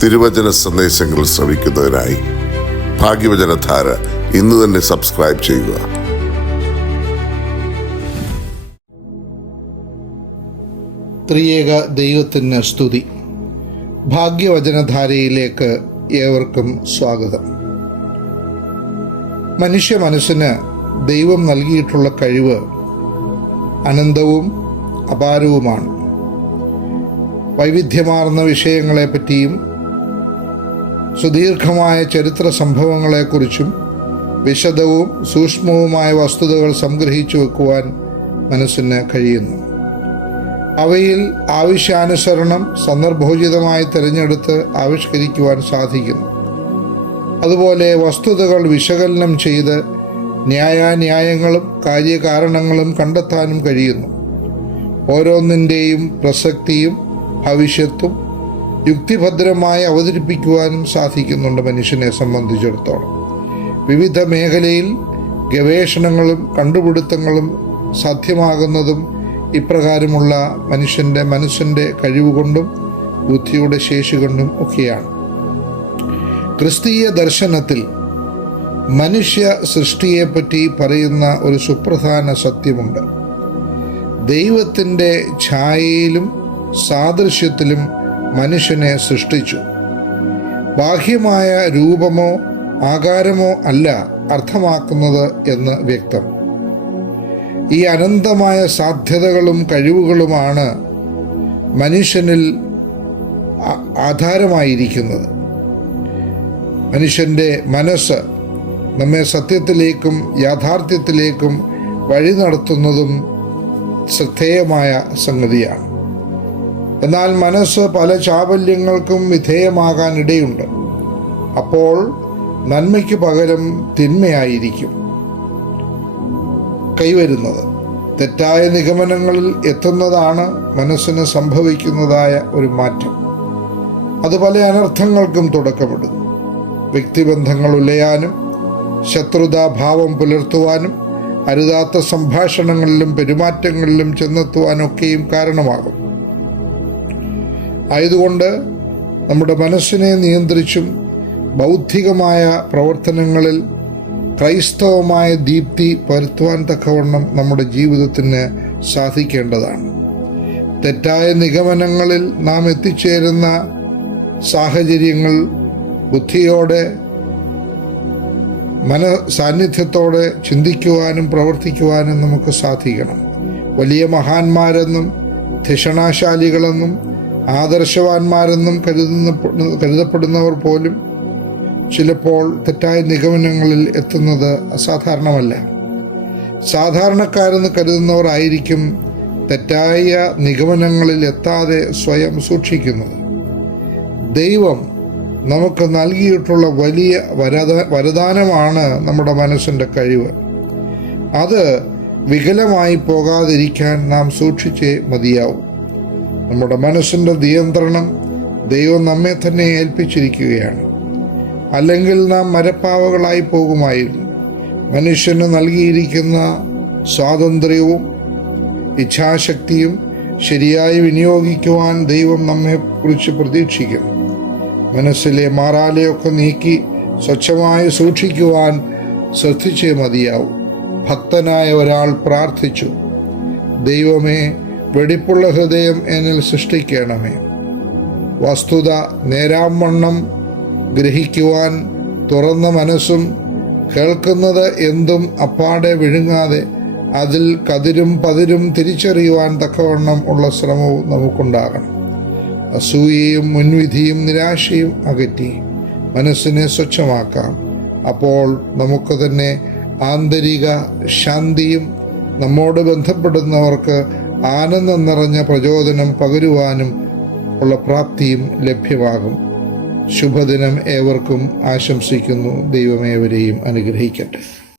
തിരുവചന സന്ദേശങ്ങൾ ശ്രവിക്കുന്നതിനായി ഭാഗ്യവചനധാര ഇന്ന് തന്നെ സബ്സ്ക്രൈബ് ചെയ്യുക. ത്രിയേക ദൈവത്തിന് സ്തുതി. ഭാഗ്യവചനധാരയിലേക്ക് ഏവർക്കും സ്വാഗതം. മനുഷ്യ മനസ്സിന് ദൈവം നൽകിയിട്ടുള്ള കഴിവ് അനന്തവും അപാരവുമാണ്. വൈവിധ്യമാർന്ന വിഷയങ്ങളെപ്പറ്റിയും സുദീർഘമായ ചരിത്ര സംഭവങ്ങളെക്കുറിച്ചും വിശദവും സൂക്ഷ്മവുമായ വസ്തുതകൾ സംഗ്രഹിച്ചു വെക്കുവാൻ മനസ്സിന് കഴിയുന്നു. അവയിൽ ആവശ്യാനുസരണം സന്ദർഭോചിതമായി തിരഞ്ഞെടുത്ത് ആവിഷ്കരിക്കുവാൻ സാധിക്കുന്നു. അതുപോലെ വസ്തുതകൾ വിശകലനം ചെയ്ത് ന്യായാന്യായങ്ങളും കാര്യകാരണങ്ങളും കണ്ടെത്താനും കഴിയുന്നു. ഓരോന്നിൻ്റെയും പ്രസക്തിയും ഭവിഷ്യത്തും യുക്തിഭദ്രമായി അവതരിപ്പിക്കുവാനും സാധിക്കുന്നുണ്ട്. മനുഷ്യനെ സംബന്ധിച്ചിടത്തോളം വിവിധ മേഖലയിൽ ഗവേഷണങ്ങളും കണ്ടുപിടുത്തങ്ങളും സാധ്യമാകുന്നതും ഇപ്രകാരമുള്ള മനുഷ്യൻ്റെ മനസ്സിൻ്റെ കഴിവുകൊണ്ടും ബുദ്ധിയുടെ ശേഷി കൊണ്ടും ഒക്കെയാണ്. ക്രിസ്തീയ ദർശനത്തിൽ മനുഷ്യ സൃഷ്ടിയെപ്പറ്റി പറയുന്ന ഒരു സുപ്രധാന സത്യമുണ്ട്. ദൈവത്തിൻ്റെ ഛായയിലും സാദൃശ്യത്തിലും മനുഷ്യനെ സൃഷ്ടിച്ചു. ബാഹ്യമായ രൂപമോ ആകാരമോ അല്ല അർത്ഥമാക്കുന്നത് എന്ന് വ്യക്തം. ഈ അനന്തമായ സാധ്യതകളും കഴിവുകളുമാണ് മനുഷ്യനിൽ ആധാരമായിരിക്കുന്നത്. മനുഷ്യൻ്റെ മനസ്സ് നമ്മെ സത്യത്തിലേക്കും യാഥാർത്ഥ്യത്തിലേക്കും വഴി നടത്തുന്നതും ശ്രദ്ധേയമായ സംഗതിയാണ്. എന്നാൽ മനസ്സ് പല ചാബല്യങ്ങൾക്കും വിധേയമാകാൻ ഇടയുണ്ട്. അപ്പോൾ നന്മയ്ക്ക് പകരം തിന്മയായിരിക്കും കൈവരുന്നത്. തെറ്റായ നിഗമനങ്ങളിൽ എത്തുന്നതാണ് മനസ്സിന് സംഭവിക്കുന്നതായ ഒരു മാറ്റം. അത് പല അനർത്ഥങ്ങൾക്കും തുടക്കമിടുന്നു. വ്യക്തിബന്ധങ്ങൾ ഉലയാനും ശത്രുതാഭാവം പുലർത്തുവാനും അരുതാത്ത സംഭാഷണങ്ങളിലും പെരുമാറ്റങ്ങളിലും ചെന്നെത്തുവാനൊക്കെയും കാരണമാകും. ആയതുകൊണ്ട് നമ്മുടെ മനസ്സിനെ നിയന്ത്രിച്ചും ബൗദ്ധികമായ പ്രവർത്തനങ്ങളിൽ ക്രൈസ്തവമായ ദീപ്തി പരത്തുവാൻ തക്കവണ്ണം നമ്മുടെ ജീവിതത്തിന് സാധിക്കേണ്ടതാണ്. തെറ്റായ നിഗമനങ്ങളിൽ നാം എത്തിച്ചേരുന്ന സാഹചര്യങ്ങൾ ബുദ്ധിയോടെ സാന്നിധ്യത്തോടെ ചിന്തിക്കുവാനും പ്രവർത്തിക്കുവാനും നമുക്ക് സാധിക്കണം. വലിയ മഹാന്മാരെന്നും ധിഷണാശാലികളെന്നും ആദർശവാന്മാരെന്നും കരുതപ്പെടുന്നവർ പോലും ചിലപ്പോൾ തെറ്റായ നിഗമനങ്ങളിൽ എത്തുന്നത് അസാധാരണമല്ല. സാധാരണക്കാരെന്ന് കരുതുന്നവർ ആയിരിക്കും തെറ്റായ നിഗമനങ്ങളിൽ എത്താതെ സ്വയം സൂക്ഷിക്കുന്നത്. ദൈവം നമുക്ക് നൽകിയിട്ടുള്ള വലിയ വരദാനമാണ് നമ്മുടെ മനസ്സിൻ്റെ കഴിവ്. അത് വികലമായി പോകാതിരിക്കാൻ നാം സൂക്ഷിച്ചേ മതിയാവും. നമ്മുടെ മനസ്സിൻ്റെ നിയന്ത്രണം ദൈവം നമ്മെ തന്നെ ഏൽപ്പിച്ചിരിക്കുകയാണ്. അല്ലെങ്കിൽ നാം മരപ്പാവകളായി പോകുമായിരുന്നു. മനുഷ്യന് നൽകിയിരിക്കുന്ന സ്വാതന്ത്ര്യവും ഇച്ഛാശക്തിയും ശരിയായി വിനിയോഗിക്കുവാൻ ദൈവം നമ്മെക്കുറിച്ച് പ്രതീക്ഷിക്കുന്നു. മനസ്സിലെ മാറാലയൊക്കെ നീക്കി സ്വച്ഛമായി സൂക്ഷിക്കുവാൻ ശ്രദ്ധിച്ചേ മതിയാവും. ഭക്തനായ ഒരാൾ പ്രാർത്ഥിച്ചു, ദൈവമേ, വെടിപ്പുള്ള ഹൃദയം എന്നിൽ സൃഷ്ടിക്കണമേ. വസ്തുത നേരാംവണ്ണം ഗ്രഹിക്കുവാൻ തുറന്ന മനസ്സും കേൾക്കുന്നത് എന്തും അപ്പാടെ വിഴുങ്ങാതെ അതിൽ കതിരും പതിരും തിരിച്ചറിയുവാൻ തക്കവണ്ണം ഉള്ള ശ്രമവും നമുക്കുണ്ടാകണം. അസൂയയും മുൻവിധിയും നിരാശയും അകറ്റി മനസ്സിനെ സ്വച്ഛമാക്കാം. അപ്പോൾ നമുക്ക് തന്നെ ആന്തരിക ശാന്തിയും നമ്മോട് ബന്ധപ്പെടുന്നവർക്ക് ആനന്ദം നിറഞ്ഞ പ്രചോദനം പകരുവാനും ഉള്ള പ്രാപ്തിയും ലഭ്യമാകും. ശുഭദിനം ഏവർക്കും ആശംസിക്കുന്നു. ദൈവമേവരെയും അനുഗ്രഹിക്കട്ടെ.